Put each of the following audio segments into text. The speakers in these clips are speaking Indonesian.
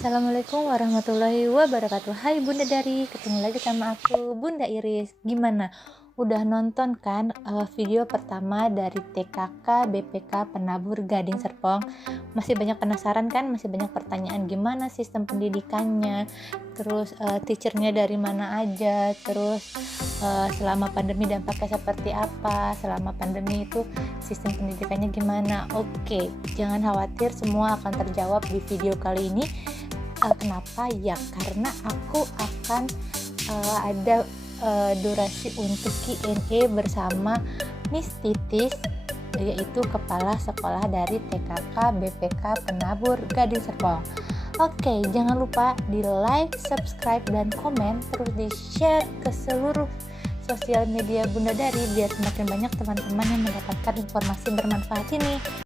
Assalamualaikum warahmatullahi wabarakatuh. Hai Bunda Dari, ketemu lagi sama aku Bunda Iris. Gimana? Udah nonton kan video pertama dari TKK BPK Penabur Gading Serpong? Masih banyak penasaran kan? Masih banyak pertanyaan gimana sistem pendidikannya? Terus teachernya dari mana aja? Terus selama pandemi dampaknya seperti apa? Selama pandemi itu sistem pendidikannya gimana? Oke, jangan khawatir, semua akan terjawab di video kali ini. Kenapa ya? Karena aku akan ada durasi untuk Q&A bersama Miss Titis, yaitu Kepala Sekolah dari TKK BPK Penabur Gading Serpong. Oke, jangan lupa di like, subscribe, dan komen, terus di share ke seluruh sosial media Bunda Dari biar semakin banyak teman-teman yang mendapatkan informasi bermanfaat ini.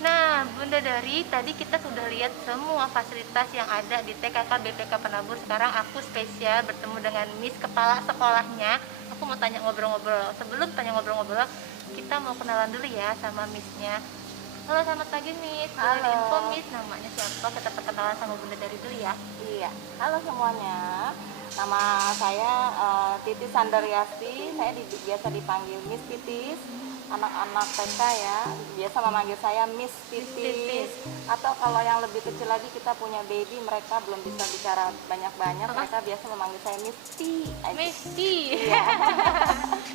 Nah, Bunda Dari, tadi kita sudah lihat semua fasilitas yang ada di TKK BPK Penabur. Sekarang aku spesial bertemu dengan Miss Kepala Sekolahnya. Aku mau tanya ngobrol-ngobrol. Sebelum tanya ngobrol-ngobrol, kita mau kenalan dulu ya sama Missnya. Halo, selamat pagi Miss. Boleh info Miss, namanya siapa? Kita perkenalan sama Bunda Dari dulu ya. Iya, halo semuanya. Nama saya Titis Sandaryasti. Saya biasa dipanggil Miss Titis. Anak-anak TK ya, biasa memanggil saya Miss Titis. Atau kalau yang lebih kecil lagi, kita punya baby, mereka belum bisa bicara banyak-banyak. Mereka biasa memanggil saya Miss T. Miss T. Iya.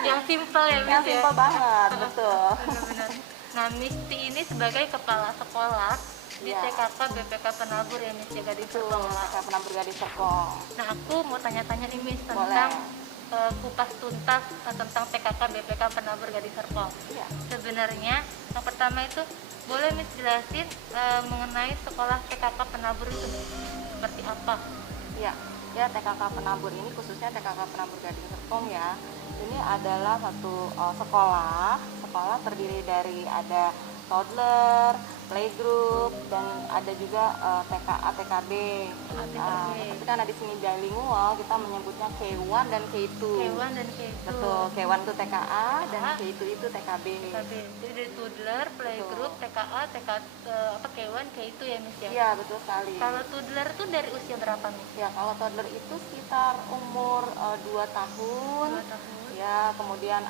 Yang simple ya Miss. Yang simple banget, betul. Benar-benar. Nah, Miss T ini sebagai kepala sekolah di TKK BPK Penabur ya Miss, ya Gading Serpong. TKK Penabur Gading Serpong. Nah, aku mau tanya-tanya nih Miss tentang kupas tuntas tentang TKK BPK Penabur Gading Serpong. Iya. Sebenarnya yang pertama itu boleh Miss jelasin mengenai sekolah TKK Penabur itu seperti apa? Iya, ya TKK Penabur ini khususnya TKK Penabur Gading Serpong ya. Ini adalah satu sekolah terdiri dari ada toddler, playgroup, dan ada juga TKA, TKB. Tapi karena di sini bilingual, kita menyebutnya K1 dan K2. K1 dan K2. Betul, K1 itu TKA dan K2 itu TKB. Jadi dari toddler, playgroup, TKA, K1, K2 ya Miss ya? Iya, betul sekali. Kalau toddler tuh dari usia berapa Miss? Ya, kalau toddler itu sekitar umur 2 tahun. 2 tahun. Ya, kemudian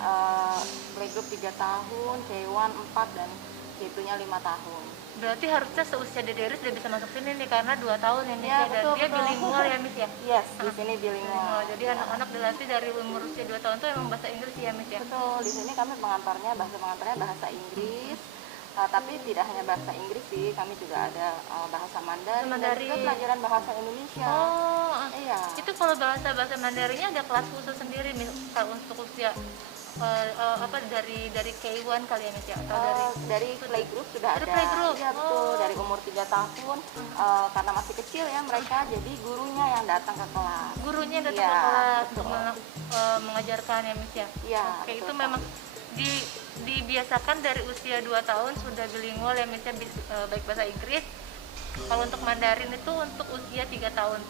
playgroup 3 tahun, K1 4 dan K2-nya 5 tahun. Berarti harusnya seusia Dederi sudah bisa masuk sini nih karena 2 tahun ya Miss Ya, ya, dan dia bilingual ya Miss ya? Yes, di sini bilingual. Jadi anak-anak dilatih dari umur usia 2 tahun tuh emang bahasa Inggris ya Miss ya? Betul, di sini kami bahasa pengantarnya bahasa Inggris. Tapi tidak hanya bahasa Inggris sih, kami juga ada bahasa Mandarin dan juga pelajaran bahasa Indonesia. Oh, iya. Itu kalau bahasa Mandarinnya ada kelas khusus sendiri Miss untuk usia dari K1 kali ya Miss ya? Atau dari playgroup sudah ada. Playgroup. Iya betul, dari umur 3 tahun karena masih kecil ya mereka, jadi gurunya yang datang ke kelas. Gurunya yang datang ke kelas untuk mengajarkan ya Miss ya? Iya. Oke, itu memang dibiasakan dari usia 2 tahun sudah bilingual ya Miss ya, baik bahasa Inggris Kalau untuk Mandarin itu untuk usia 3 tahun,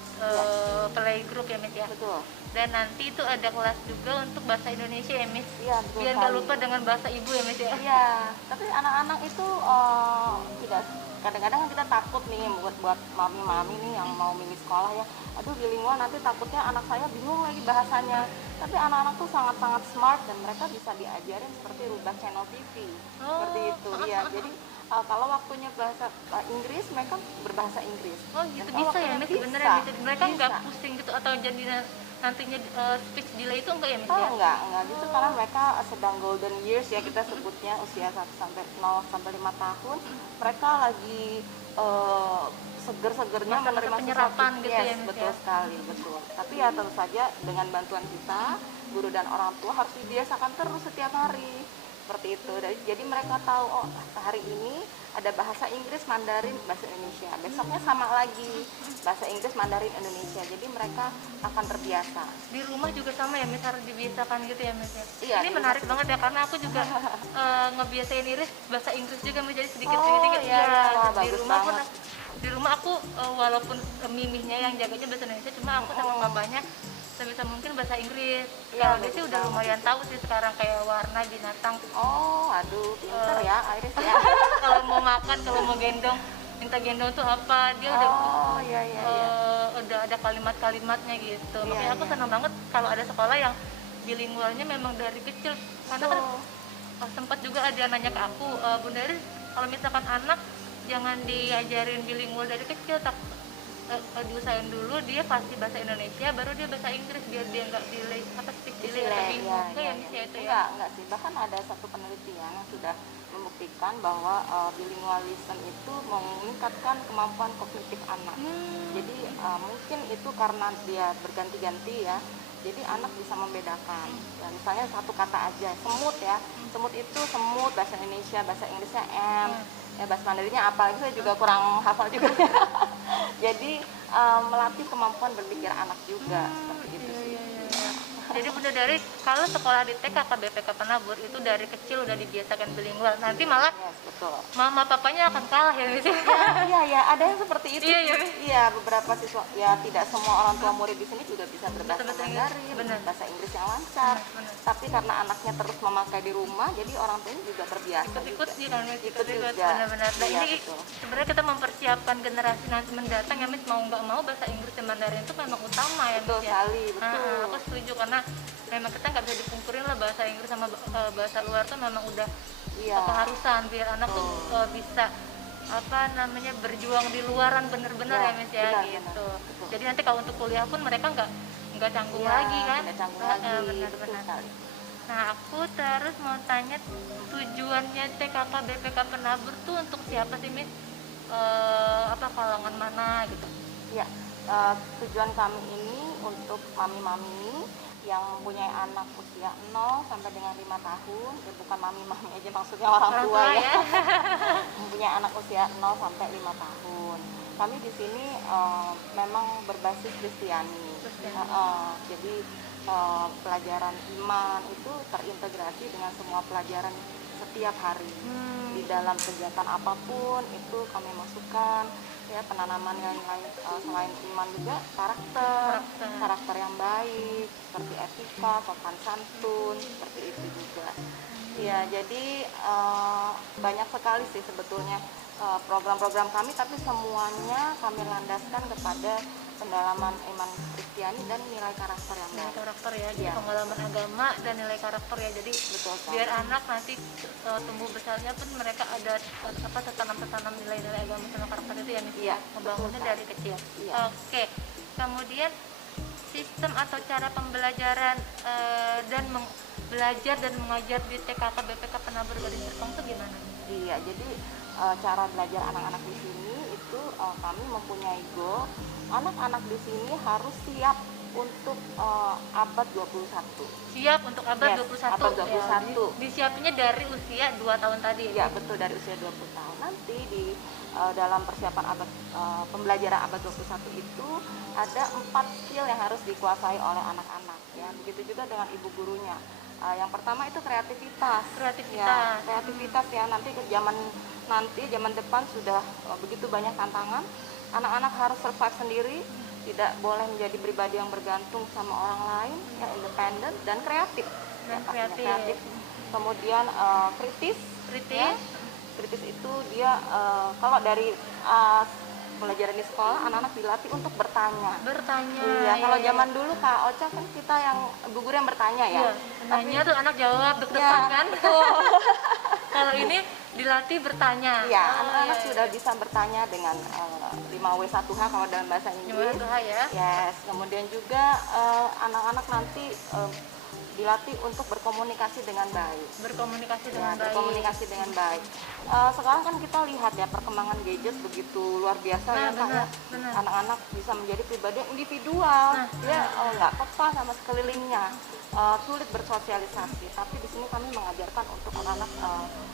playgroup ya Miss ya. Betul. Dan nanti itu ada kelas juga untuk bahasa Indonesia ya Miss. Iya, betul Biar nggak sekali. lupa dengan bahasa ibu ya Miss ya. Iya, tapi anak-anak itu tidak, kadang-kadang kita takut nih buat mami-mami nih yang mau milih sekolah ya. Aduh, bilingual nanti takutnya anak saya bingung lagi bahasanya. Tapi anak-anak tuh sangat-sangat smart dan mereka bisa diajarin seperti rubah channel TV. Seperti itu. Iya, jadi kalau waktunya bahasa Inggris, mereka berbahasa Inggris. Oh gitu, Dan kalau bisa ya waktunya Miss, bisa, beneran bisa. Mereka nggak bisa. pusing gitu atau jadi nantinya speech delay itu enggak ya Miss Oh, ya? enggak, justru karena mereka sedang golden years ya, kita sebutnya usia 1 sampai 0 sampai 5 tahun. Mereka lagi seger-segernya Masa-masa menerima penyerapan sesuatu. gitu Yes, ya, Miss, betul ya? sekali, betul. Tapi ya tentu saja dengan bantuan kita, guru dan orang tua harus dibiasakan terus setiap hari. Seperti itu. Jadi mereka tahu, oh hari ini ada bahasa Inggris, Mandarin, bahasa Indonesia. Besoknya sama lagi, bahasa Inggris, Mandarin, Indonesia. Jadi mereka akan terbiasa. Di rumah juga sama ya Miss, harus dibiasakan gitu ya Miss ya? Iya, Ini di menarik rumah banget ya, karena aku juga ngebiasain Iris bahasa Inggris juga Miss, jadi Oh, sedikit-sedikit iya, iya. Wah, di bagus rumah pun banget. di rumah aku walaupun mimihnya yang jaganya bahasa Indonesia, cuma aku sama papanya sebisa mungkin bahasa Inggris. Iya, Kalau dia sih bagus udah banget lumayan itu. tahu sih sekarang, kayak warna, binatang. Oh, aduh, pinter ya Iris ya. Kalau mau makan, kalau mau gendong, minta gendong tuh apa, dia udah Oh, iya, iya, iya. udah ada kalimat-kalimatnya gitu. Iya, Makanya aku iya. senang banget kalau ada sekolah yang bilingualnya memang dari kecil. Karena kan Betul. sempat juga ada yang nanya ke aku, Bunda Iris, kalau misalkan anak jangan diajarin bilingual dari kecil, diusahain dulu dia pasti bahasa Indonesia, baru dia bahasa Inggris, biar dia nggak delay, speech delay atau bingung. Iya, Enggak iya, ya Miss iya. ya itu ya? Enggak sih. Bahkan ada satu penelitian yang sudah membuktikan bahwa bilingualism itu meningkatkan kemampuan kognitif anak. Jadi mungkin itu karena dia berganti-ganti ya. Jadi anak bisa membedakan. Ya, misalnya satu kata aja, semut ya. Semut itu semut, bahasa Indonesia, bahasa Inggrisnya M. Ya, bahasa Mandarinnya apa? Itu saya juga kurang hafal juga. Jadi melatih kemampuan berpikir anak juga seperti itu sih. Jadi Bunda Dari, kalau sekolah di TK KBPK Penabur itu dari kecil udah dibiasakan bilingual, nanti malah Yes, betul. mama papanya akan kalah ya Miss. Iya, ya, ada yang seperti itu. Iya, iya. Iya, beberapa siswa ya, tidak semua orang tua murid di sini juga bisa berbahasa Bahasa Inggris, Mandarin, benar. bahasa Inggris yang lancar. Benar. Tapi karena anaknya terus memakai di rumah, jadi orang tuanya juga terbiasa. Ikut-ikut juga. sih kan Miss, Ikut juga. benar-benar. Nah Iya, ini betul. sebenarnya kita mempersiapkan generasi nanti mendatang ya Miss, mau nggak mau bahasa Inggris dan Mandarin itu memang utama ya Betul Miss ya. sekali, betul. Aku setuju, karena memang kita nggak bisa dipungkirin lah, bahasa Inggris sama bahasa luar tuh memang udah Iya. keharusan biar anak tuh bisa berjuang di luaran bener-bener Ya, ya Miss ya, benar, gitu. benar. Betul. Jadi nanti kalau untuk kuliah pun mereka nggak canggung Iya, lagi kan. tidak canggung lagi. Betul Benar-benar. sekali. Nah aku terus mau tanya, tujuannya TKK BPK Penabur tuh untuk siapa sih Miss? Kalangan mana gitu? Ya, tujuan kami ini untuk mami-mami yang mempunyai anak usia 0 sampai dengan 5 tahun, ya bukan mami-mami aja, maksudnya orang tua ya. Mempunyai anak usia 0 sampai 5 tahun. Kami di sini memang berbasis Kristiani. Jadi pelajaran iman itu terintegrasi dengan semua pelajaran setiap hari. Di dalam kegiatan apapun itu kami masukkan ya penanaman nilai-nilai selain iman juga karakter yang baik, seperti etika, sopan santun, seperti itu juga. Ya, jadi banyak sekali sih sebetulnya program-program kami, tapi semuanya kami landaskan kepada pendalaman iman Kristiani dan nilai karakter yang Nilai baik. karakter ya, jadi Iya. pengalaman agama dan nilai karakter ya. Jadi Betul sekali. biar anak nanti tumbuh besarnya pun mereka ada tertanam nilai-nilai agama sama karakter itu ya Miss. Iya, Membangunnya betul dari kecil. Iya. Oke. Kemudian sistem atau cara pembelajaran dan belajar dan mengajar di TKK BPK Penabur Gading Serpong itu gimana? Iya, jadi cara belajar anak-anak di sini itu kami mempunyai goal, anak-anak di sini harus siap untuk abad 21. Siap untuk abad Yes, 21. abad 21. Ya, disiapinnya dari usia 2 tahun tadi. Ya, betul, dari usia 20 tahun. Nanti di dalam persiapan abad pembelajaran abad 21 itu ada 4 skill yang harus dikuasai oleh anak-anak ya. Begitu juga dengan ibu gurunya. Yang pertama itu kreativitas. Kreativitas. Kreativitas ya, nanti zaman depan sudah begitu banyak tantangan. Anak-anak harus survive sendiri, tidak boleh menjadi pribadi yang bergantung sama orang lain, yang independen dan kreatif. Dan Pastinya kreatif. Kemudian kritis. Kritis. Ya. Kritis itu dia kalau dari pelajaran di sekolah, anak-anak dilatih untuk bertanya. Iya, kalau zaman dulu Kak Ocha kan kita yang gugur yang bertanya ya. Iya, nanya tuh anak jawab deg-degan kan. Kalau ini dilatih bertanya. Iya, anak-anak sudah bisa bertanya dengan 5W1H kalau dalam bahasa Inggris. 5W1H ya. Yes, kemudian juga anak-anak nanti dilatih untuk berkomunikasi dengan baik. Berkomunikasi dengan baik. Berkomunikasi dengan baik. Sekarang kan kita lihat ya perkembangan gadget begitu luar biasa ya Kak ya. Anak-anak bisa menjadi pribadi yang individual. Dia nggak peka sama sekelilingnya. Sulit bersosialisasi. Tapi di sini kami mengajarkan untuk anak-anak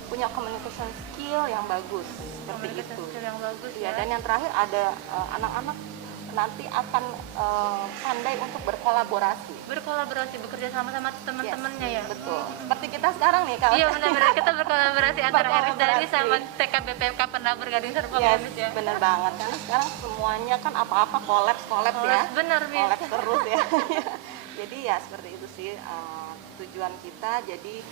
punya communication skill yang bagus seperti itu. Skill yang bagus ya. ya. Dan yang terakhir ada anak-anak nanti akan pandai untuk berkolaborasi, bekerja sama teman-temannya ya. Betul. Seperti kita sekarang nih Kak. Iya benar-benar kita berkolaborasi antara Iris Dari sama TK BPK Penabur Gading Serpong ya. Benar banget karena sekarang semuanya kan apa-apa collab ya. Benar nih. Collab terus ya. Jadi ya seperti itu sih tujuan kita. Jadi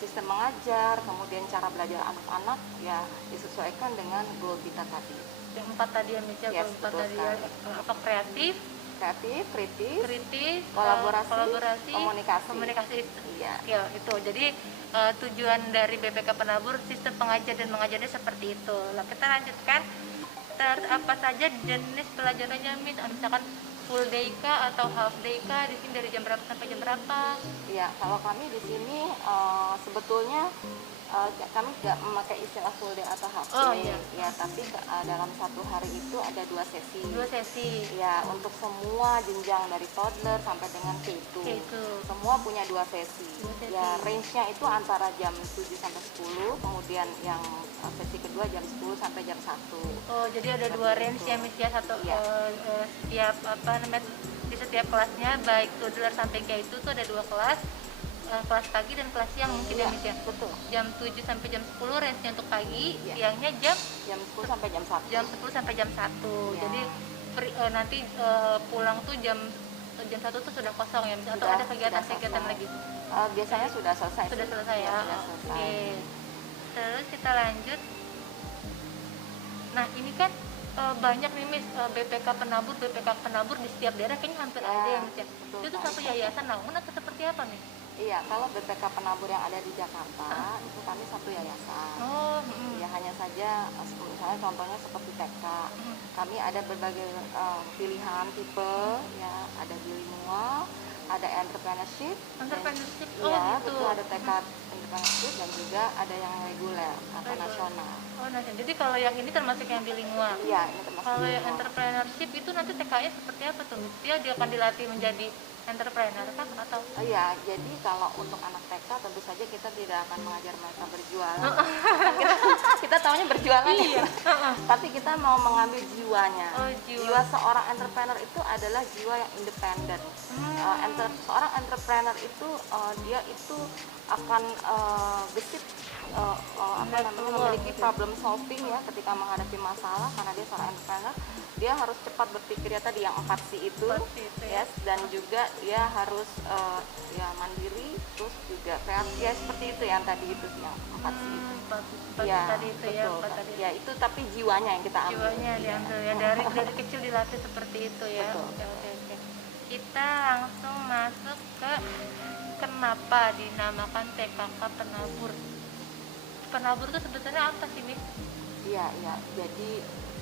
sistem mengajar, kemudian cara belajar anak-anak ya disesuaikan dengan goal kita tadi. Yang 4 tadi ya Miss ya, Yes, empat tadi ya. Apa kritis, kritis, kolaborasi, komunikasi. Iya. Skill itu. Jadi tujuan dari BPK Penabur sistem pengajar dan mengajarnya seperti itu. Nah, kita lanjutkan. Apa saja jenis pelajarannya Miss? Misalkan full day kah atau half day kah? Di sini dari jam berapa sampai jam berapa? Iya, kalau kami di sini sebetulnya kami tidak memakai istilah full day atau half day. Ya, tapi dalam satu hari itu ada 2 sesi. 2 sesi. Ya, untuk semua jenjang dari toddler sampai dengan K2. Semua punya 2 sesi. Ya, range-nya itu antara jam 7 sampai 10, kemudian yang sesi kedua jam 10 sampai jam 1. Oh, jadi ada 2 range ya Miss ya, setiap di setiap kelasnya baik toddler sampai K2 tuh ada 2 kelas. Kelas pagi dan kelas siang mungkin ya Miss ya. Betul. Jam 7 sampai jam 10 range-nya untuk pagi, siangnya jam 10 sampai jam 1. Jam 10 sampai jam 1. Jadi nanti pulang tuh jam 1 tuh sudah kosong ya Miss, atau ada kegiatan lagi? Biasanya sudah selesai. Sudah selesai ya. Oke. Terus kita lanjut. Nah, ini kan banyak nih Miss BPK Penabur di setiap daerah kayaknya hampir ada ya Miss ya. Itu satu yayasan namun atau seperti apa nih? Iya, kalau BPK Penabur yang ada di Jakarta itu kami satu yayasan. Ya, hanya saja misalnya contohnya seperti TK. Kami ada berbagai pilihan tipe ya, ada bilingual, ada entrepreneurship. Ya, gitu. Betul, ada TK entrepreneurship dan juga ada yang reguler atau nasional. Nasional. Jadi kalau yang ini termasuk yang bilingual. Iya, ini termasuk. Kalau yang entrepreneurship itu nanti TK-nya seperti apa tuh? Dia akan dilatih menjadi entrepreneur kan atau? Iya, jadi kalau untuk anak TK tentu saja kita tidak akan mengajar mereka berjualan. kita tahunya berjualan ya. Tapi kita mau mengambil jiwanya. Jiwa seorang entrepreneur itu adalah jiwa yang independen. Seorang entrepreneur itu dia itu akan gesit memiliki problem solving ya ketika menghadapi masalah, karena dia seorang entrepreneur. Dia harus cepat berpikir ya tadi yang 4C itu, yes, dan juga dia harus ya mandiri, terus juga kreatif ya, seperti itu yang tadi itu yang 4C itu. Tadi itu betul, ya itu tapi jiwanya yang kita ambil. Jiwanya diambil ya, dari kecil dilatih seperti itu ya. Oke. Kita langsung masuk ke kenapa dinamakan TKK Penabur. Penabur itu sebetulnya apa sih Miss? Iya, jadi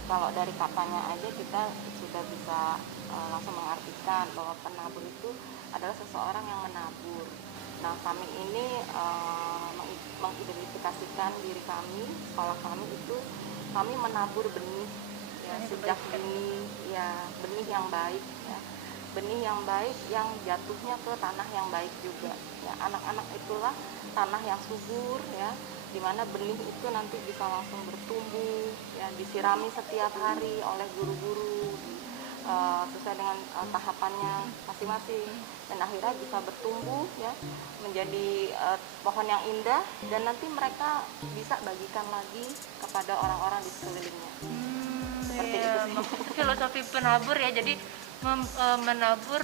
kalau dari katanya aja kita sudah bisa langsung mengartikan bahwa penabur itu adalah seseorang yang menabur. Nah, kami ini mengidentifikasikan diri kami, sekolah kami itu kami menabur benih ya, sejak dini ya, benih yang baik ya. Benih yang baik yang jatuhnya ke tanah yang baik juga ya. Anak-anak itulah tanah yang subur ya, dimana benih itu nanti bisa langsung bertumbuh ya, disirami setiap hari oleh guru-guru, sesuai dengan tahapannya masing-masing, dan akhirnya bisa bertumbuh ya menjadi pohon yang indah, dan nanti mereka bisa bagikan lagi kepada orang-orang di sekelilingnya. Seperti itu sih. Filosofi penabur ya, jadi menabur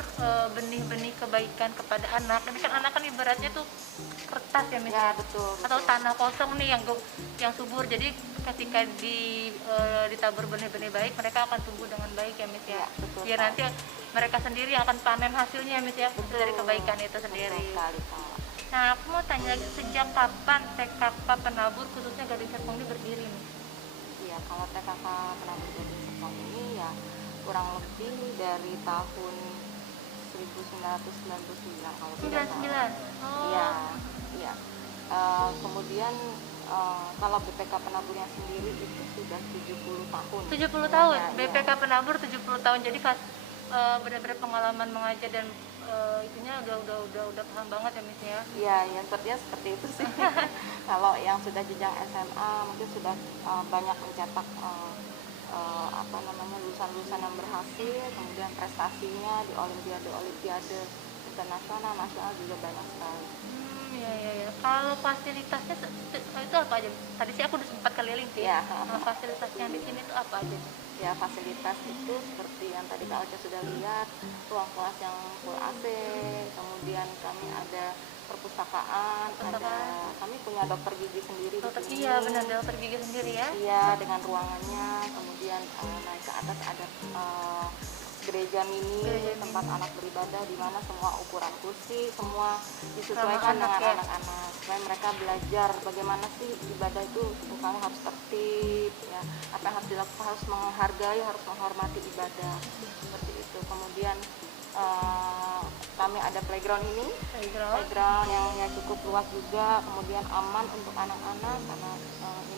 benih-benih kebaikan kepada anak. Ini kan anak kan ibaratnya tuh kertas ya Ya misalnya, betul, atau betul. tanah kosong nih yang subur. Jadi ketika ditabur benih-benih baik, mereka akan tumbuh dengan baik ya Miss ya. Ya, betul Biar sekali. nanti mereka sendiri yang akan panen hasilnya Miss ya, Betul. dari kebaikan itu sendiri. Betul sekali, Kak. Nah, aku mau tanya lagi, sejak kapan TKK Penabur khususnya Gading Serpong ini berdiri nih? Iya, kalau TKK Penabur Gading Serpong ini ya kurang lebih dari tahun 1999 kalau tidak salah. 99. Oh. Iya, iya. Kemudian kalau BPK Penaburnya sendiri itu sudah 70 tahun. 70 tahun. Ya, BPK iya. Penabur 70 tahun. Jadi benar-benar pengalaman mengajar dan itunya udah paham banget ya Miss ya. Iya, ya sepertinya seperti itu sih. Kalau yang sudah jenjang SMA mungkin sudah banyak mencetak lulusan-lulusan yang berhasil, kemudian prestasinya di olimpiade internasional, nasional juga banyak sekali. Iya. Kalau fasilitasnya itu apa aja? Tadi sih aku udah sempat keliling sih. Iya. Fasilitasnya di sini itu apa aja? Ya, fasilitas itu seperti yang tadi Kak Ocha sudah lihat, ruang kelas yang full AC, kemudian kami ada perpustakaan, kami punya dokter gigi sendiri di sini. Iya benar, dokter gigi sendiri ya. Iya, dengan ruangannya. Kemudian naik ke atas ada gereja mini, tempat anak beribadah, di mana semua ukuran kursi semua disesuaikan dengan anak-anak, supaya mereka belajar bagaimana sih ibadah itu misalnya harus tertib ya, apa yang harus dilakukan, harus menghargai, harus menghormati ibadah, seperti itu. Kemudian kami ada playground ini, playground yang cukup luas juga, kemudian aman untuk anak-anak karena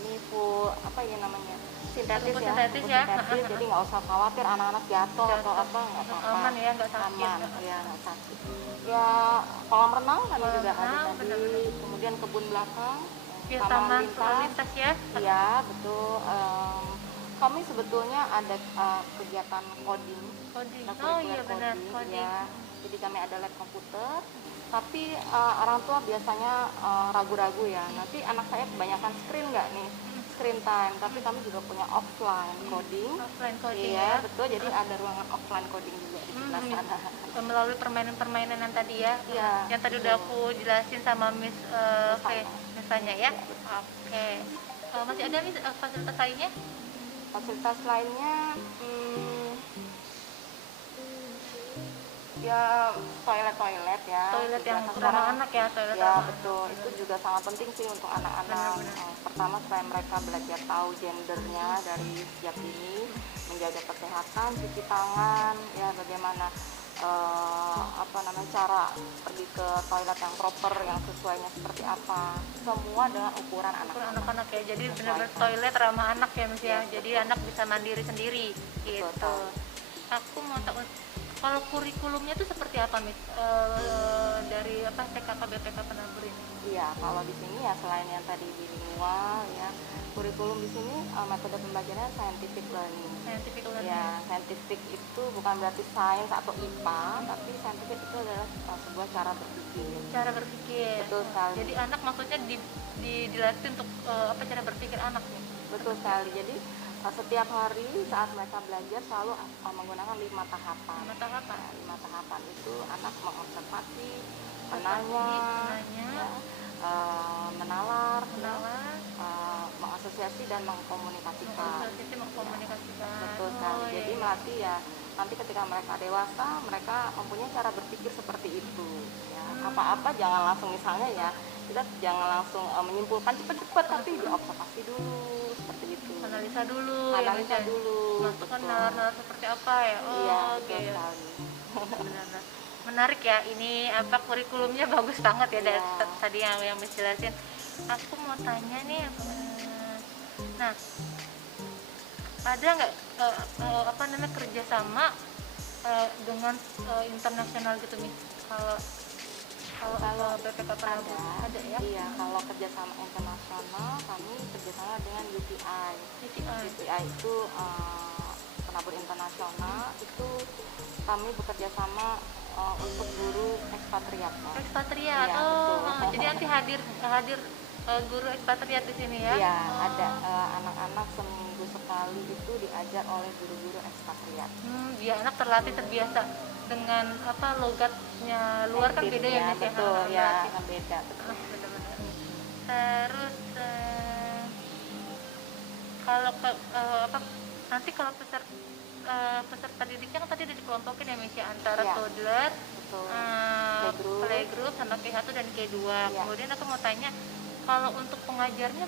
ini full apa ya namanya, sintetis ya, sintetis, jadi nggak usah khawatir anak-anak jatuh atau apa, nggak apa-apa, aman ya, nggak sakit. Aman ya, nggak sakit ya. Kolam renang kami juga ada tadi, kemudian kebun belakang, taman lintas ya. Iya betul. Kami sebetulnya ada kegiatan coding. Oh iya benar, coding. Ya. Jadi kami ada lab komputer, tapi orang tua biasanya ragu-ragu ya, nanti anak saya kebanyakan screen nggak nih, screen time, tapi kami juga punya offline coding. Iya, ya. betul, jadi ada ruangan offline coding juga di sebelah sana. Melalui permainan-permainan yang tadi ya, yang tadi betul. udah aku jelasin sama Miss misalnya ya. Oke. Masih ada nih fasilitas lainnya? Fasilitas lainnya ya toilet ya. Toilet yang ramah anak ya, toilet ya ramah betul, itu juga sangat penting sih untuk anak-anak. Pertama supaya mereka belajar tahu gendernya dari sejak dini, menjaga kesehatan, cuci tangan, ya bagaimana cara pergi ke toilet yang proper, yang sesuainya seperti apa, semua dengan ukuran anak-anak ya. Jadi benar-benar toilet ramah anak ya Miss ya. Jadi betul. anak bisa mandiri sendiri gitu. Aku mau tahu kalau kurikulumnya itu seperti apa Miss, dari TKK BPK Penabur ini? Iya, kalau di sini ya selain yang tadi bilingual ya, kurikulum di sini metode pembelajarannya scientific learning. Ya, scientific itu bukan berarti sains atau IPA, tapi scientific itu adalah sebuah cara berpikir. Betul sekali. Jadi anak maksudnya dilatih untuk cara berpikir anak nih. Betul sekali. Jadi setiap hari saat mereka belajar selalu menggunakan 5 tahapan. 5 tahapan itu anak mengobservasi, menanya, ya, menalar, mengasosiasi dan mengkomunikasikan. Betul sekali. Jadi melatih ya, nanti ketika mereka dewasa mereka mempunyai cara berpikir seperti itu ya. Apa-apa jangan langsung, misalnya ya, kita jangan langsung menyimpulkan cepat-cepat, tapi diobservasi dulu, seperti itu. Analisa dulu. Masukkan nalar seperti apa ya. Iya, betul sekali. Menarik ya, ini kurikulumnya bagus banget ya, dari tadi yang Miss jelasin. Aku mau tanya nih, nah ada nggak kerjasama dengan internasional gitu nih? Kalau BPK Penabur ada ya? Iya, kalau kerjasama internasional kami kerjasama dengan UTI. UTI itu penabur internasional itu kami bekerja sama untuk guru ekspatriat. Ekspatriat. Iya, Oh, betul. jadi nanti hadir hadir guru ekspatriat di sini ya? Iya, Oh. ada anak-anak seminggu sekali itu diajar oleh guru-guru ekspatriat. Biar anak terlatih terbiasa dengan apa logatnya luar kan beda ya Miss ya? Betul ya, Berarti. kan beda. Betul. Benar-benar. Terus kalau apa nanti kalau peserta didiknya kan tadi ada dikelompokin ya Miss ya, antara Iya. toddler, Betul. playgroup sama K1 dan K2. Iya. Kemudian aku mau tanya, kalau untuk pengajarnya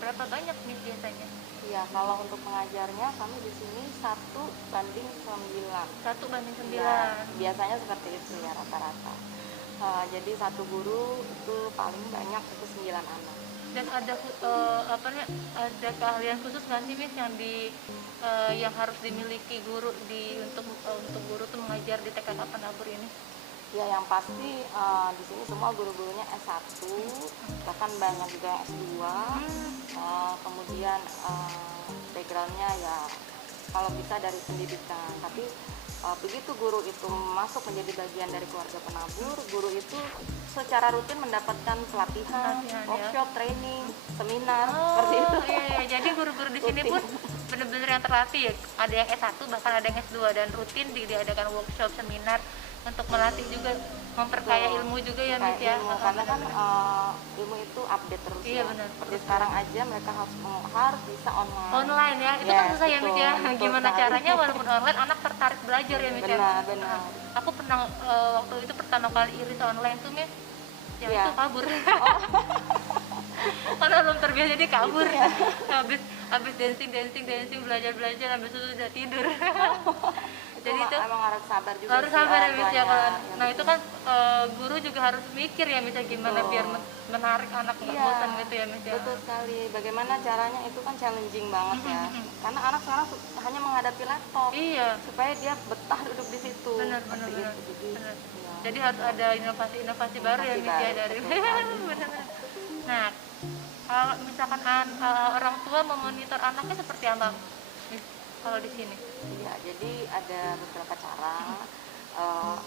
berapa banyak Miss biasanya? Iya, kalau untuk pengajarnya kami di sini 1:9. 1:9. Ya, biasanya seperti itu ya rata-rata. Jadi satu guru itu paling banyak itu 9 anak. Dan ada apa nih, ada keahlian khusus nggak sih Miss yang yang harus dimiliki guru untuk guru tuh mengajar di TKK Penabur ini? Ya, yang pasti di sini semua guru-gurunya S1, bahkan banyak juga yang S2. Kemudian backgroundnya ya kalau bisa dari pendidikan. Tapi begitu guru itu masuk menjadi bagian dari keluarga penabur, guru itu secara rutin mendapatkan pelatihan, workshop, training, seminar, seperti itu. Iya, jadi guru-guru di sini pun benar-benar yang terlatih ya. Ada yang S1 bahkan ada yang S2 dan rutin diadakan workshop, seminar untuk melatih juga, memperkaya ilmu juga ya Miss ya. Karena kan ilmu itu update terus. Iya, ya. benar. Seperti sekarang aja mereka harus bisa online. Online ya, itu kan susah ya Miss ya. Betul Gimana sekali. caranya walaupun online anak tertarik belajar ya Miss ya. Benar. Aku pernah waktu itu pertama kali iris online tuh Miss, yang Iya. itu kabur. Karena belum terbiasa dia kabur. Gitu ya. habis dancing belajar habis itu udah tidur. Jadi itu emang harus sabar juga. harus sabar ya Miss ya. Nah itu kan guru juga harus mikir ya Miss ya, gimana biar menarik anak nggak bosan gitu ya Miss ya. Betul sekali. Bagaimana caranya itu kan challenging banget ya. Karena anak sekarang hanya menghadapi laptop. Iya. Supaya dia betah duduk di situ. Benar. Jadi harus ada inovasi baru ya Miss ya dari. Benar. Nah, kalau misalkan orang tua memonitor anaknya seperti apa Miss kalau di sini? Iya, jadi ada beberapa cara.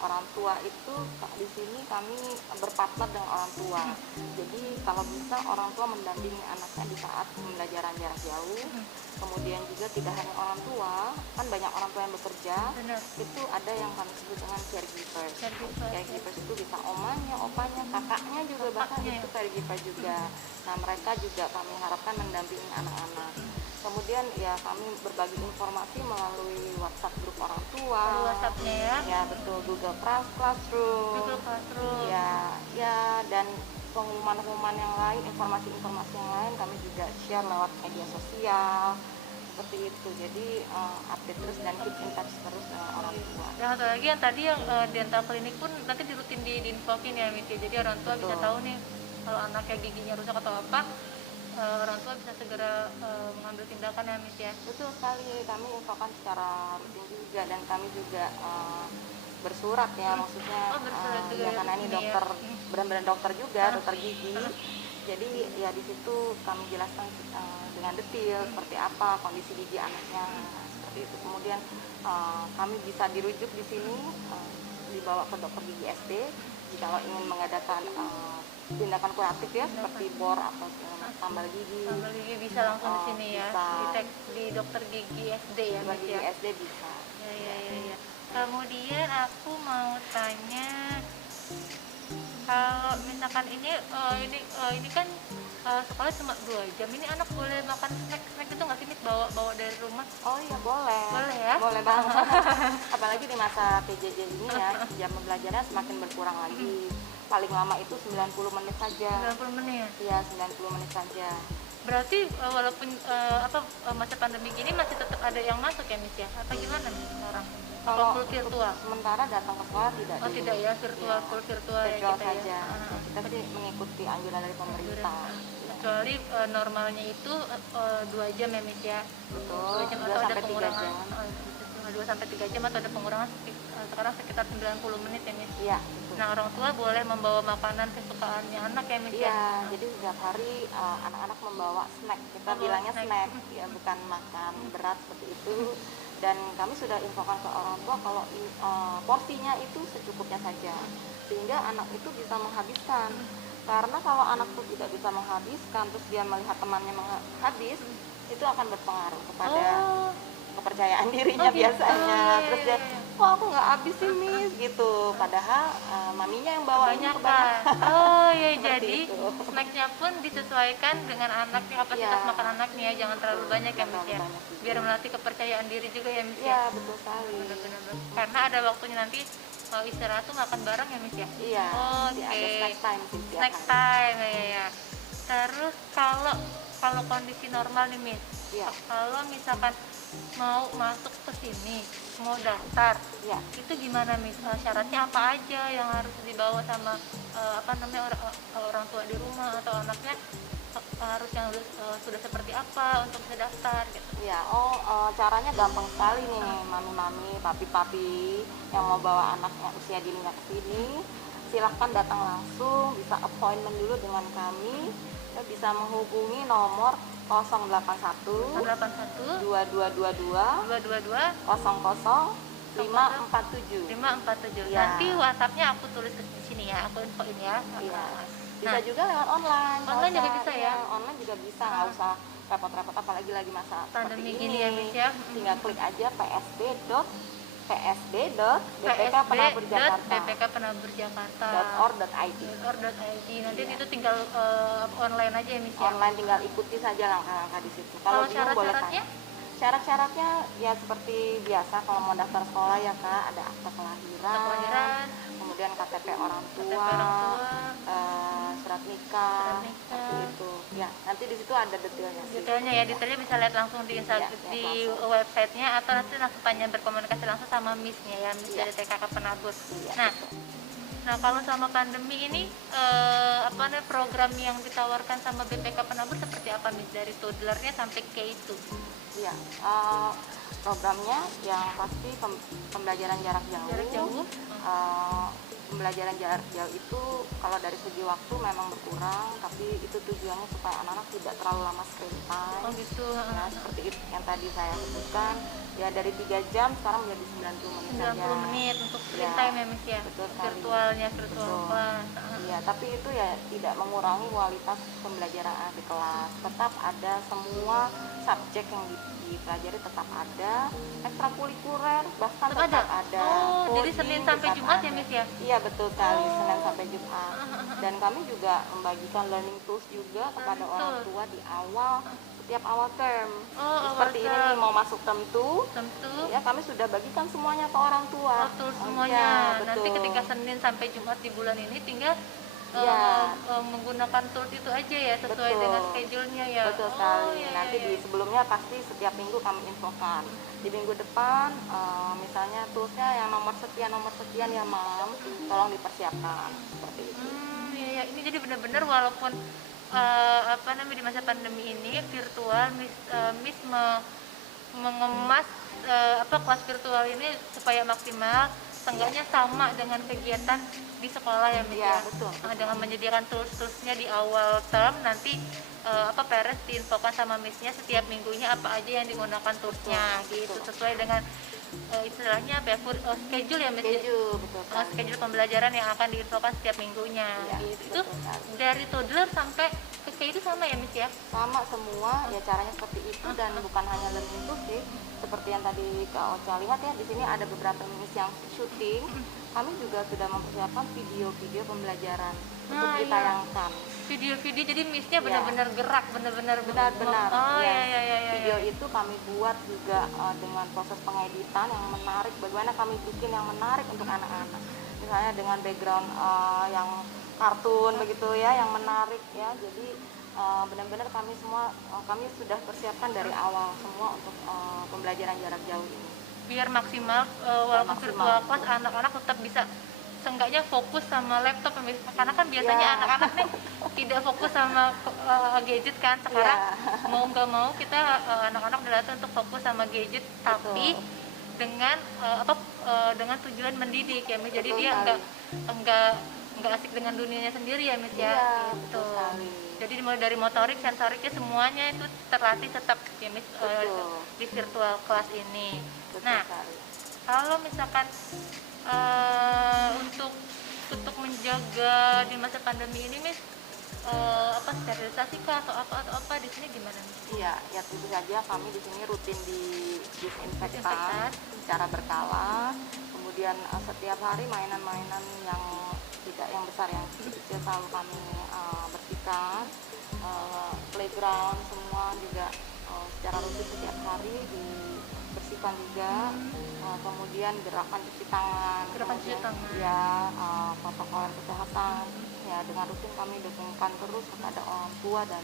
Orang tua itu di sini kami berpartner dengan orang tua. Jadi kalau bisa orang tua mendampingi anaknya di saat pembelajaran jarak jauh. Kemudian juga tidak hanya orang tua, kan banyak orang tua yang bekerja. Benar. Itu ada yang kami sebut dengan caregivers. Caregivers itu bisa omanya, opanya, kakaknya juga, bahkan itu caregiver juga. Nah, mereka juga kami harapkan mendampingi anak-anak. Kemudian ya kami berbagi informasi melalui WhatsApp grup orang tua. WhatsApp-nya ya? Ya betul, Google Classroom. Ya dan pengumuman-pengumuman yang lain, informasi-informasi yang lain kami juga share lewat media sosial. Seperti itu. Jadi update terus dan keep in touch terus dengan orang tua. Dan satu lagi yang tadi yang dental klinik pun nanti dirutin diinfokin ya Miss. Jadi orang tua bisa tahu nih kalau anaknya giginya rusak atau apa, orang tua bisa segera mengambil tindakan ya Miss ya. Betul sekali, kami infokan secara rutin juga dan kami juga bersurat ya, maksudnya juga ya, karena ini dokter benar-benar dokter juga, dokter gigi. Jadi ya di situ kami jelaskan dengan detail seperti apa kondisi gigi anaknya, seperti itu. Kemudian kami bisa dirujuk di sini, dibawa ke dokter gigi SD jika ingin mengadakan tindakan kuratif ya, seperti bor atau tambal gigi. Tambal gigi bisa langsung di sini ya, di dokter gigi SD ya Miss ya. Gigi SD bisa. Ya. Kemudian aku mau tanya, kalau misalkan ini kan sekolah cuma 2 jam, ini anak boleh makan snack itu nggak sih Miss, bawa dari rumah? Oh iya boleh. Boleh ya? Boleh banget. Apalagi di masa PJJ ini ya, jam pembelajarannya semakin berkurang lagi. Paling lama itu 90 menit saja. 90 menit? Iya, 90 menit saja. Berarti walaupun masa pandemi gini masih tetap ada yang masuk ya Miss ya? Apa gimana Miss sekarang? Kalau full virtual? Sementara datang ke sekolah tidak. Oh tidak ya, virtual, ya, full virtual ya virtual kita saja. ya. Kita sih mengikuti anjuran dari pemerintah. Kecuali normalnya itu 2 jam ya Miss ya. Betul. 2 jam 2 atau ada sampai 3 pengurangan. jam. 2 sampai 3 jam atau ada pengurangan sekarang sekitar 90 menit ya Miss. Iya, betul. Nah, orang tua boleh membawa makanan kesukaannya anak ya Miss ya. Iya, jadi setiap hari anak-anak membawa snack. Kita bilangnya snack, ya bukan makan berat seperti itu. dan kami sudah infokan ke orang tua kalau porsinya itu secukupnya saja, sehingga anak itu bisa menghabiskan. Karena kalau anak itu tidak bisa menghabiskan, terus dia melihat temannya habis, itu akan berpengaruh kepada kepercayaan dirinya biasanya. Terus dia, kok aku nggak habis sih Miss gitu, padahal maminya yang bawanya kebanyakan. Jadi snacknya pun disesuaikan dengan anaknya, kapasitas makan anaknya, jangan terlalu banyak ya Miss ya, biar melatih kepercayaan diri juga ya Miss ya. Iya, betul sekali. Benar-benar. Karena ada waktunya nanti kalau istirahat tuh makan bareng ya Miss ya. Iya. Ada snack time sih. Snack time ya. Terus kalau kondisi normal nih Miss, kalau misalkan mau masuk ke sini, mau daftar, itu gimana Miss? Syaratnya apa aja yang harus dibawa sama orang tua di rumah, atau anaknya harus yang sudah seperti apa untuk bisa daftar gitu? Caranya gampang sekali nih mami-mami, papi-papi yang mau bawa anaknya usia dininya ke sini, silahkan datang langsung, bisa appointment dulu dengan kami, bisa menghubungi nomor 081 2222 00 547. Nanti WhatsAppnya aku tulis di sini ya, aku infoin ya. Bisa juga lewat online. Online juga bisa ya? Online juga bisa, nggak usah repot-repot, apalagi lagi masa pandemi seperti ini ya Miss ya. Tinggal klik aja psd.bpkpenabur.org.id. Nanti itu tinggal online aja ya Miss ya. Online, tinggal ikuti saja langkah-langkah di situ. Kalau syarat-syaratnya? Syarat-syaratnya ya seperti biasa kalau mau daftar sekolah ya Kak, ada akta kelahiran, kemudian KTP orang tua, surat nikah, seperti itu. Ya, nanti di situ ada detailnya sih. Detailnya bisa lihat langsung di websitenya, atau nanti langsung tanya, berkomunikasi langsung sama Miss-nya ya, Miss dari TKK Penabur. Nah, kalau sama pandemi ini program yang ditawarkan sama BPK Penabur seperti apa Miss, dari toddlernya sampai K2? Programnya yang pasti pembelajaran jarak jauh. Pembelajaran jarak jauh itu kalau dari segi waktu memang berkurang, tapi itu tujuannya supaya anak-anak tidak terlalu lama screen time. Nah, seperti itu yang tadi saya sebutkan, ya dari 3 jam sekarang menjadi 90 menit saja. 90 menit untuk screen time ya Miss ya. Betul sekali. Virtual class. Tapi itu ya tidak mengurangi kualitas pembelajaran anak di kelas. Tetap ada semua subjek yang dipelajari, tetap ada ekstrakurikuler, bahkan tetap ada. Jadi Senin sampai Jumat ya Miss ya? Iya, betul sekali, Senin sampai Jumat. Dan kami juga membagikan learning tools juga kepada orang tua di setiap awal term. Seperti ini nih, mau masuk term 2, ya kami sudah bagikan semuanya ke orang tua. Tools semuanya. Nanti ketika Senin sampai Jumat di bulan ini tinggal menggunakan tools itu aja ya, sesuai dengan schedule-nya ya. Betul sekali. Nanti di sebelumnya pasti setiap minggu kami infokan. Di minggu depan misalnya toolsnya yang nomor sekian ya Mam, tolong dipersiapkan, seperti itu. Ini jadi benar-benar walaupun di masa pandemi ini virtual, Miss mengemas kelas virtual ini supaya maksimal, seenggaknya sama dengan kegiatan di sekolah ya Miss ya. Betul. Dengan menyediakan tools-toolsnya di awal term, nanti parents diinfokan sama Miss-nya setiap minggunya apa aja yang digunakan toolsnya, gitu, sesuai dengan istilahnya schedule ya Miss. Schedule pembelajaran yang akan diinfokan setiap minggunya, gitu. Itu dari toddler sampai ke K itu sama ya Miss ya? Sama semua, ya caranya seperti itu. Dan bukan hanya learning tools sih, seperti yang tadi Kak Ocha lihat ya, di sini ada beberapa Miss yang syuting. Kami juga sudah mempersiapkan video-video pembelajaran untuk ditayangkan. Video-video, jadi Miss-nya benar-benar gerak, benar-benar. Video itu kami buat juga dengan proses pengeditan yang menarik. Bagaimana kami bikin yang menarik untuk anak-anak, misalnya dengan background yang kartun begitu ya, yang menarik ya. Jadi benar-benar kami sudah persiapkan dari awal semua untuk pembelajaran jarak jauh ini, biar maksimal. Walaupun virtual class, anak-anak tetap bisa seenggaknya fokus sama laptop, karena kan biasanya anak-anak nih tidak fokus sama gadget kan. Sekarang mau nggak mau kita anak-anak dilatih untuk fokus sama gadget, tapi dengan dengan tujuan mendidik ya. Jadi dia enggak nggak asik dengan dunianya sendiri ya Miss ya. Iya, Gitu. betul sekali. Jadi mulai dari motorik, sensoriknya semuanya itu terlatih tetap ya Miss Betul. di virtual class ini. Betul Nah, sekali. kalau misalkan untuk menjaga di masa pandemi ini Miss, apa sterilisasi kah atau apa di sini gimana Miss? Iya, ya tentu saja kami di sini rutin disinfektan Disinfektan. secara berkala. Kemudian setiap hari mainan-mainan yang tidak yang besar, yang kecil selalu kami bersihkan. Playground semua juga secara rutin setiap hari dibersihkan juga. Kemudian gerakan cuci tangan, Gerakan cuci kemudian tangan. ya protokol kesehatan ya dengan rutin kami dukungkan terus kepada orang tua dan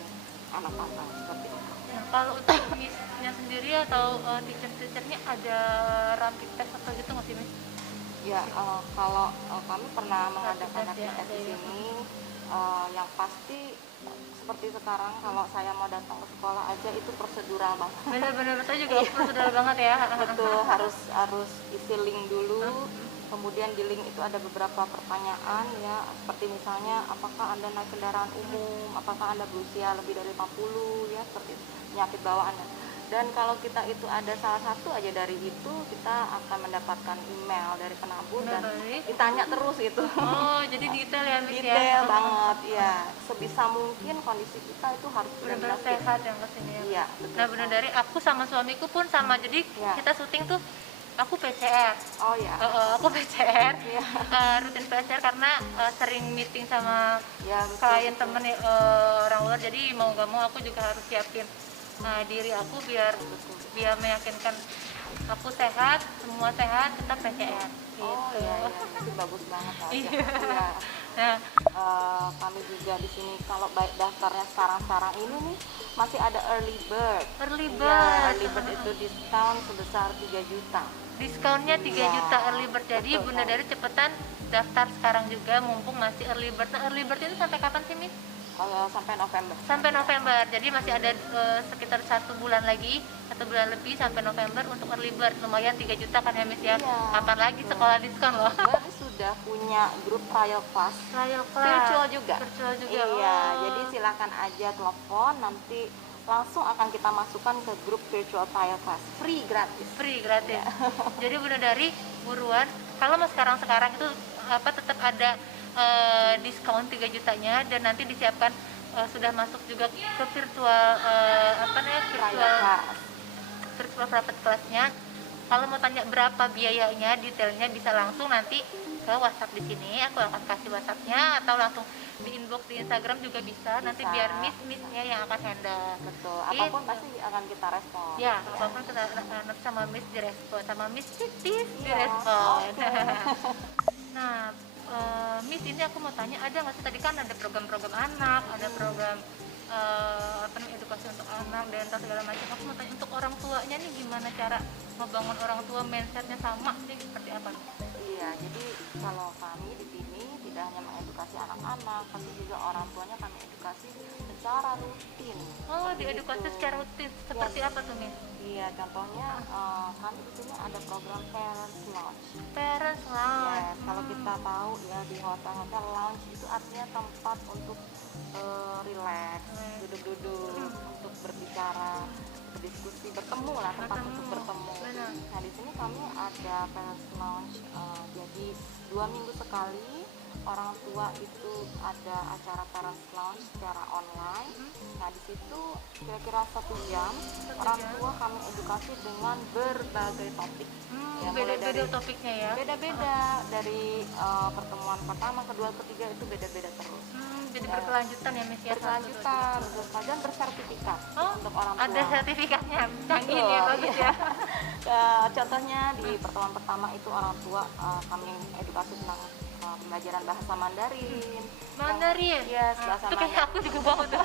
anak-anak seperti itu. Nah, kalau untuk Miss-nya sendiri atau teacher-teachernya ada rapid test atau gitu nggak sih Miss? Ya, kalau kami pernah mengadakan Rapid test, rapid test ya, di ada ya. sini, yang pasti seperti sekarang kalau saya mau datang ke sekolah aja itu prosedural banget. Bener-bener saya juga prosedural banget ya. Betul, harus isi link dulu. Kemudian di link itu ada beberapa pertanyaan ya, seperti misalnya apakah Anda naik kendaraan umum, apakah Anda berusia lebih dari 50 ya, seperti itu, penyakit bawaan. Dan kalau kita itu ada salah satu aja dari itu, kita akan mendapatkan email dari penabur dan Bener. ditanya terus gitu. Oh, jadi detail ya Miss ya. Detail banget ya. Sebisa mungkin kondisi kita itu harus Benar-benar benar-benar fit. sehat yang kesini ya. Iya, betul. Nah benar dari aku sama suamiku pun sama, jadi Ya. kita syuting tuh aku PCR. Oh ya. Aku PCR, Iya. rutin PCR karena sering meeting sama Ya, betul, klien betul. temen orang luar, jadi mau gak mau aku juga harus siapin diri aku biar meyakinkan aku sehat, semua sehat, tetap PCR gitu. Oh iya, itu bagus banget Kak. Iya. Iya. Nah, Kami juga di sini kalau baik daftarnya sekarang ini nih masih ada early bird. early Iya, bird, early bird itu diskon sebesar 3 juta. diskonnya 3 Iya, juta early bird, jadi betul, Bunda Kak. Dari cepetan daftar sekarang juga mumpung masih early bird. Nah, early bird itu sampai kapan sih Miss? Kalau sampai November. Sampai November, jadi masih ada sekitar 1 bulan lagi, 1 bulan lebih sampai November untuk early bird. Lumayan 3 juta kan ya Miss ya. Iya, Kapan lagi betul. sekolah diskon loh. Kami sudah punya grup trial class Trial class. virtual juga. Virtual juga. Iya, Oh. jadi silakan aja telepon, nanti langsung akan kita masukkan ke grup virtual trial class free gratis. Free gratis. Jadi Bunda Dari buruan. Kalau mas sekarang itu tetap ada diskon 3 jutanya dan nanti disiapkan sudah masuk juga ke virtual Trial virtual class. virtual private class-nya. Kalau mau tanya berapa biayanya, detailnya bisa langsung nanti ke WhatsApp di sini. Aku akan kasih WhatsApp-nya atau langsung di inbox di Instagram juga bisa. Nanti Bisa. biar Miss-nya yang akan handle. Betul, apapun Gitu. pasti akan kita respon. Ya, apapun kita nanti sama Miss direspon, sama Miss Titis Iya, direspon. oke. Nah, Miss ini aku mau tanya, ada nggak sih tadi kan ada program-program anak, ada program edukasi untuk anak dan segala macam. Aku mau tanya untuk orang tuanya nih gimana cara membangun orang tua mindsetnya sama sih seperti apa? Iya, jadi kalau kami di sini tidak hanya mengedukasi anak-anak, tapi juga orang tuanya kami edukasi secara rutin. Oh, Seperti diedukasi itu. secara rutin. Seperti apa tuh Miss? Iya, contohnya kami di sini ada program Parents Lounge. Parents Ya, lounge. kalau kita tahu ya di hotel-hotel lounge itu artinya tempat untuk relax, duduk-duduk, untuk berbicara, berdiskusi, bertemu lah, tempat untuk bertemu. Benar. Nah di sini kami ada parents lounge, jadi 2 minggu sekali orang tua itu ada acara parents lounge secara online. Nah di situ kira-kira 1 jam orang jam. tua kami edukasi dengan berbagai topik. Ya, mulai Beda-beda dari topiknya ya. beda-beda dari pertemuan pertama, kedua, ketiga itu beda-beda terus. Jadi Ya. berkelanjutan ya Miss ya. Berkelanjutan, dan bersertifikat Oh, untuk orang tua. ada sertifikatnya, canggih ya, Betul, bagus iya. ya. Contohnya di pertemuan pertama itu orang tua kami edukasi tentang pembelajaran bahasa Mandarin. Mandarin. Yes, bahasa Itu kayak Mandarin. aku juga mau tuh.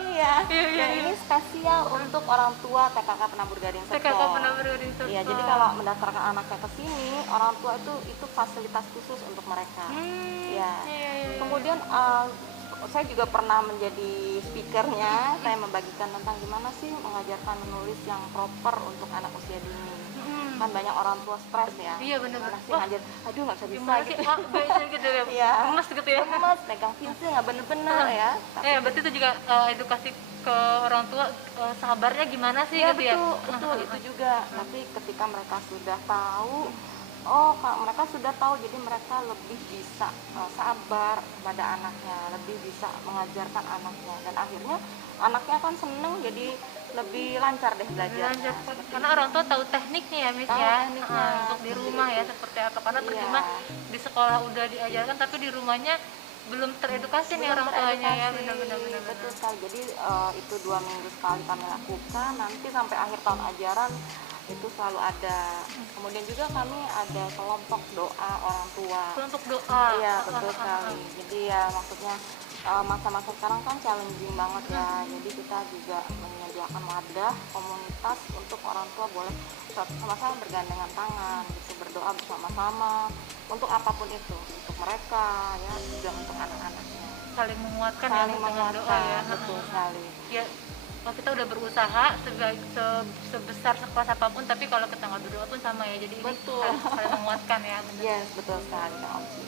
Iya. Iya. Dan ini spesial untuk orang tua TKK Penabur Gading Serpong. TKK Penabur Gading Serpong. Iya, jadi kalau mendaftarkan anaknya ke sini, orang tua itu fasilitas khusus untuk mereka. Iya. Ya. Kemudian saya juga pernah menjadi speakernya. Saya membagikan tentang gimana sih mengajarkan menulis yang proper untuk anak usia dini. Kan banyak orang tua stres ya. Iya benar-benar. Sih ngajar, aduh nggak bisa Gimana gitu. sih? Oh, bisa gitu ya. Iya. Gemes gitu ya. Gemes, pegang pensil nggak bener-bener ya. Berarti itu juga edukasi ke orang tua, sabarnya gimana sih Iya gitu ya? betul itu juga. Tapi ketika mereka sudah tahu, oh mereka sudah tahu, jadi mereka lebih bisa sabar pada anaknya, lebih bisa mengajarkan anaknya, dan akhirnya anaknya kan seneng, jadi lebih lancar deh belajarnya. Karena orang tua tahu tekniknya ya Miss Tahu ya, tekniknya, untuk di rumah ya seperti apa. Karena Iya. tercuma di sekolah udah diajarkan tapi di rumahnya belum teredukasi nih orang tuanya ya. Benar-benar. Betul sekali. Jadi itu 2 minggu sekali kami lakukan. Nanti sampai akhir tahun ajaran itu selalu ada. Kemudian juga kami ada kelompok doa orang tua. Kelompok doa. Iya betul sekali. Jadi ya maksudnya masa-masa sekarang kan challenging banget ya. Jadi kita juga menyediakan wadah komunitas untuk orang tua boleh sama-sama bergandengan tangan gitu, berdoa bersama-sama untuk apapun itu, untuk mereka ya, juga untuk anak-anaknya. Saling menguatkan ya Saling dengan doa menguatkan, ya. betul sekali. Ya, kalau kita udah berusaha sebesar sekelas apapun, tapi kalau kita nggak berdoa pun sama ya. Jadi Betul. ini saling menguatkan ya. Benar. Yes, betul sekali Kak Oci.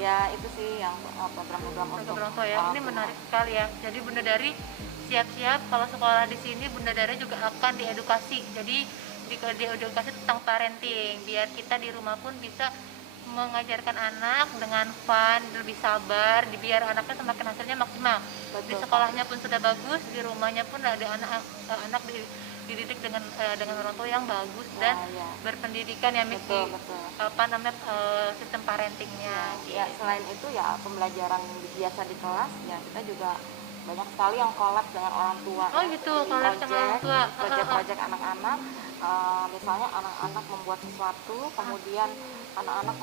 Ya itu sih yang program-program untuk orang tua ya. Ini menarik sekali ya. Jadi Bunda Dari siap-siap kalau sekolah di sini Bunda Dari juga akan diedukasi. Jadi diedukasi tentang parenting, biar kita di rumah pun bisa mengajarkan anak dengan fun, lebih sabar, biar anaknya semakin hasilnya maksimal. Di sekolahnya pun sudah bagus, di rumahnya pun ada anak dididik dengan orang tua yang bagus dan berpendidikan ya Miss. Apa namanya sistem parentingnya. Ya selain itu ya pembelajaran biasa di kelas ya, kita juga banyak sekali yang collab dengan orang tua. Oh gitu, collab sama orang tua. Project anak-anak, misalnya anak-anak membuat sesuatu, kemudian anak-anak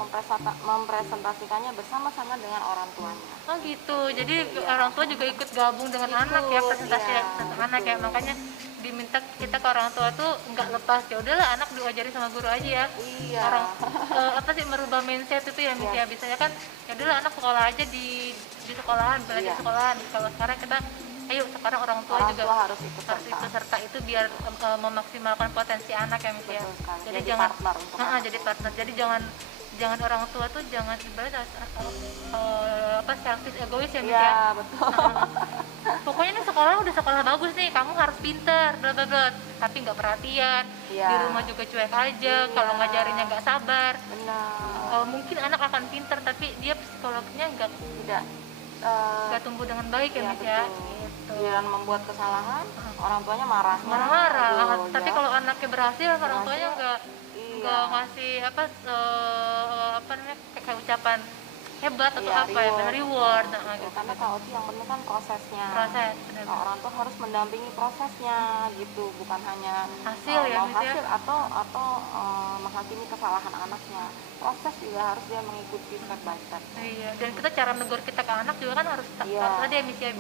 mempresentasikannya bersama-sama dengan orang tuanya. Oh gitu, jadi orang tua juga ikut gabung dengan anak ya, presentasi anak ya. Makanya diminta kita ke orang tua tuh nggak lepas, ya udahlah anak diajari sama guru aja ya. Iya. Orang apa sih merubah mindset itu ya Miss ya. Biasanya kan ya udahlah anak sekolah aja di sekolahan, belajar di sekolahan. Kalau sekarang kita ayo sekarang orang tua juga harus ikut serta itu biar memaksimalkan potensi anak ya Miss ya. Jadi jangan partner untuk jadi partner. Jadi jangan orang tua tuh jangan ibarat selfish, egois ya Miss ya. Betul. Pokoknya nih sekolah udah sekolah bagus nih, kamu harus pinter, tapi nggak perhatian. Di rumah juga cuek aja, kalau ngajarinnya nggak sabar. Benar. Mungkin anak akan pinter tapi dia psikologinya nggak tumbuh dengan baik ya Miss ya. Dia membuat kesalahan, orang tuanya marah. Tapi kalau anaknya berhasil, orang tuanya nggak ngasih kayak ucapan hebat atau reward. Gitu. Karena kalau yang penting kan prosesnya. Benar. Orang tua harus mendampingi prosesnya gitu, bukan hanya hasil hasil atau menghakimi kesalahan anaknya. Proses juga harus dia mengikuti step by step. Iya, dan kita cara negur kita ke anak juga kan harus ada ya Miss ya,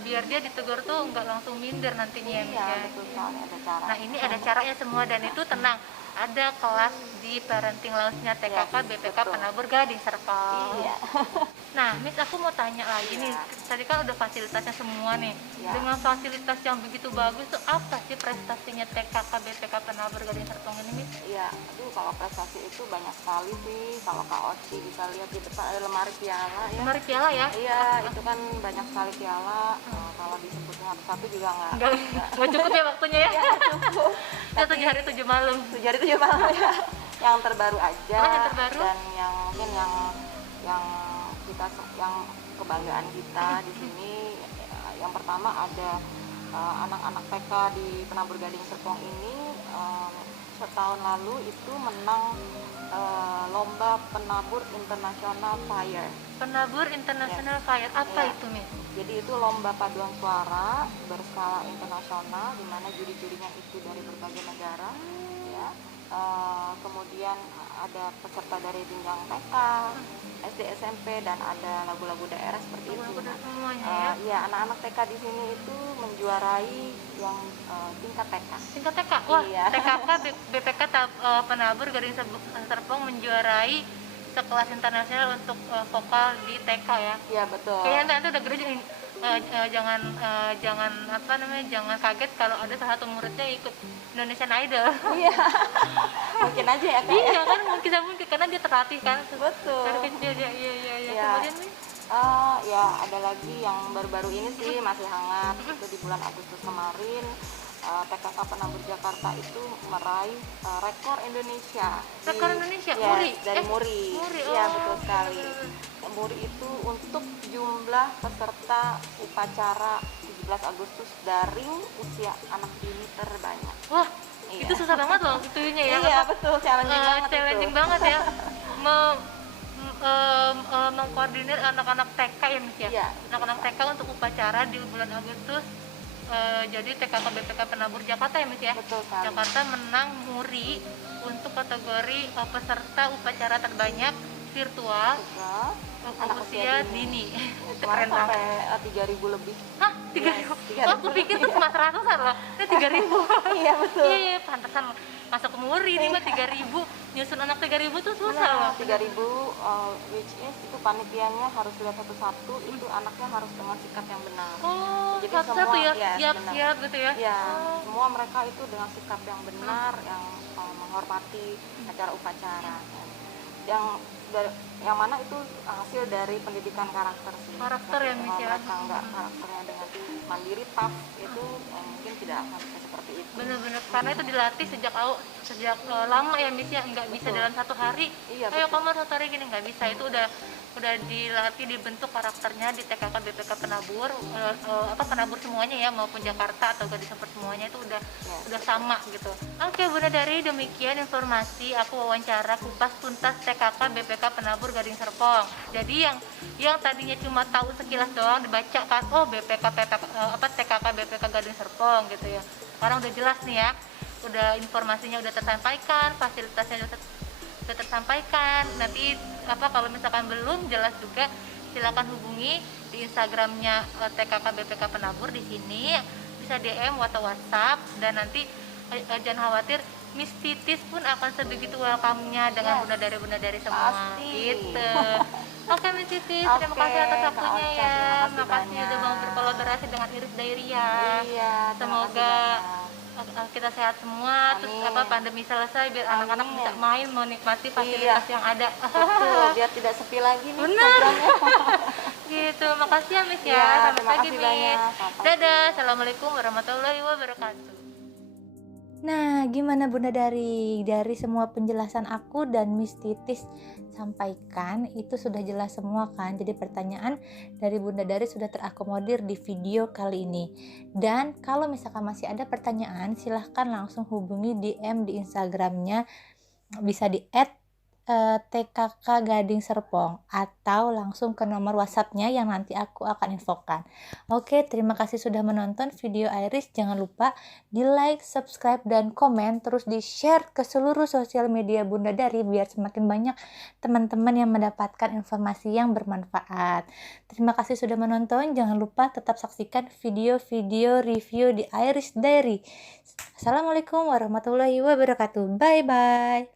biar dia ditegur tuh nggak langsung minder nantinya ya Miss ya. Betul sekali, ada cara. Nah ini ada caranya semua, dan itu tenang, ada kelas di parenting lounge-nya TKK BPK Penabur Gading Serpong. Iya. Nah Miss, aku mau tanya lagi nih, tadi kan udah fasilitasnya semua nih. Dengan fasilitas yang begitu bagus tuh apa sih prestasinya TKK BPK Penabur Gading Serpong ini Miss? Iya, kalau prestasi itu banyak sekali sih. Kalau Kak Oci bisa lihat di depan ada lemari piala ya. Lemari piala ya? Iya, itu kan banyak sekali piala. Kalau disebut satu juga nggak cukup ya waktunya ya? Cukup. Ya 7 hari 7 malam. 7 hari 7 malam ya. Yang terbaru aja. Yang terbaru? Dan yang mungkin yang kebanggaan kita di sini. Yang pertama ada anak-anak TK di Penabur Gading Serpong ini setahun lalu itu menang lomba penabur internasional fire. Penabur internasional fire, apa itu Miss? Jadi itu lomba paduan suara berskala internasional, di mana juri-jurinya itu dari berbagai negara, ya. Kemudian ada peserta dari jenjang TK, SD, SMP, dan ada lagu-lagu daerah seperti itu. Iya, anak-anak TK di sini itu menjuarai yang tingkat TK. Tingkat TK, wah. TKK BPK Penabur Gading Serpong menjuarai sekelas internasional untuk vokal di TK ya. Iya betul. Kayaknya nanti udah gede jangan apa namanya, jangan kaget kalau ada salah satu muridnya ikut Indonesian Idol. Iya. Mungkin aja ya Kak. Iya kan, mungkin karena dia terlatih kan Betul. dari kecil dia. Iya. Ya. Kemudian nih Ya ada lagi yang baru-baru ini sih masih hangat, itu di bulan Agustus kemarin TKK Penabur Jakarta itu meraih rekor Indonesia. Muri Dari Muri. oh, Iya betul sekali. Muri itu untuk jumlah peserta upacara 17 Agustus daring usia anak dini terbanyak. Wah, Iya. itu susah banget loh itunya ya. Iya betul, challenging banget ya. Mengkoordinir anak-anak TK ya Miss ya. Iya. Anak-anak TK untuk upacara di bulan Agustus. Jadi TKK BPK Penabur Jakarta ya Miss ya. Betul sekali. Jakarta menang Muri untuk kategori peserta upacara terbanyak virtual anak usia dini. Itu keren keren banget. Sampai 3.000 lebih. Hah, 3.000? Oh, aku pikir tuh cuma 100-an loh. Ini 3.000. Iya betul. Iya, pantesan masuk ke Muri ini mah 3.000. Nyusun anak 3.000 tuh susah loh. 3.000 which is itu panitianya harus lihat satu-satu, itu anaknya harus dengan sikap yang benar. Oh, jadi satu-satu semua ya, siap gitu ya. Ya, semua mereka itu dengan sikap yang benar, yang menghormati acara upacara. Yang mana itu hasil dari pendidikan karakter sih. Karakter ya Miss ya. Mereka enggak karakternya dengan mandiri tough itu mungkin tidak akan bisa seperti itu. Bener-bener karena itu dilatih sejak lama ya Miss ya, nggak bisa dalam satu hari. Iya, Ayo kamu satu hari gini, nggak bisa. Itu udah dilatih, dibentuk karakternya di TKK BPK Penabur, penabur semuanya ya, maupun Jakarta atau Gading Serpong semuanya itu udah sama gitu. Oke Bunda Dari, demikian informasi aku wawancara kupas tuntas TKK BPK Penabur Gading Serpong. Jadi yang tadinya cuma tahu sekilas doang dibaca kan, oh TKK BPK Gading Serpong gitu ya. Sekarang udah jelas nih ya, udah informasinya udah tersampaikan, fasilitasnya udah tersampaikan. Nanti kalau misalkan belum jelas juga silakan hubungi di Instagramnya TKK BPK Penabur. Di sini bisa DM atau WhatsApp, dan nanti jangan khawatir, Miss Titis pun akan sebegitu welcome-nya dengan Bunda Dari semua. Pasti. Gitu. Oke Miss Titis, terima kasih atas waktunya ya. Terima kasih udah mau berkolaborasi dengan Iris Diary ya. Iya, semoga kita sehat semua. Amin. Terus pandemi selesai biar anak-anak bisa main menikmati fasilitas yang ada. Betul, biar tidak sepi lagi nih. Benar. Gitu, makasih ya Miss ya. Selamat pagi Miss. Dadah, assalamualaikum warahmatullahi wabarakatuh. Nah, gimana Bunda Dari semua penjelasan aku dan Miss Titis sampaikan itu sudah jelas semua kan? Jadi pertanyaan dari Bunda Dari sudah terakomodir di video kali ini. Dan kalau misalkan masih ada pertanyaan, silahkan langsung hubungi DM di Instagramnya, bisa di @TKK Gading Serpong, atau langsung ke nomor WhatsAppnya yang nanti aku akan infokan. Oke, terima kasih sudah menonton video Iris. Jangan lupa di like, subscribe, dan komen, terus di share ke seluruh sosial media Bunda Dari biar semakin banyak teman-teman yang mendapatkan informasi yang bermanfaat. Terima kasih sudah menonton. Jangan lupa tetap saksikan video-video review di Iris Diary. Assalamualaikum warahmatullahi wabarakatuh. Bye bye.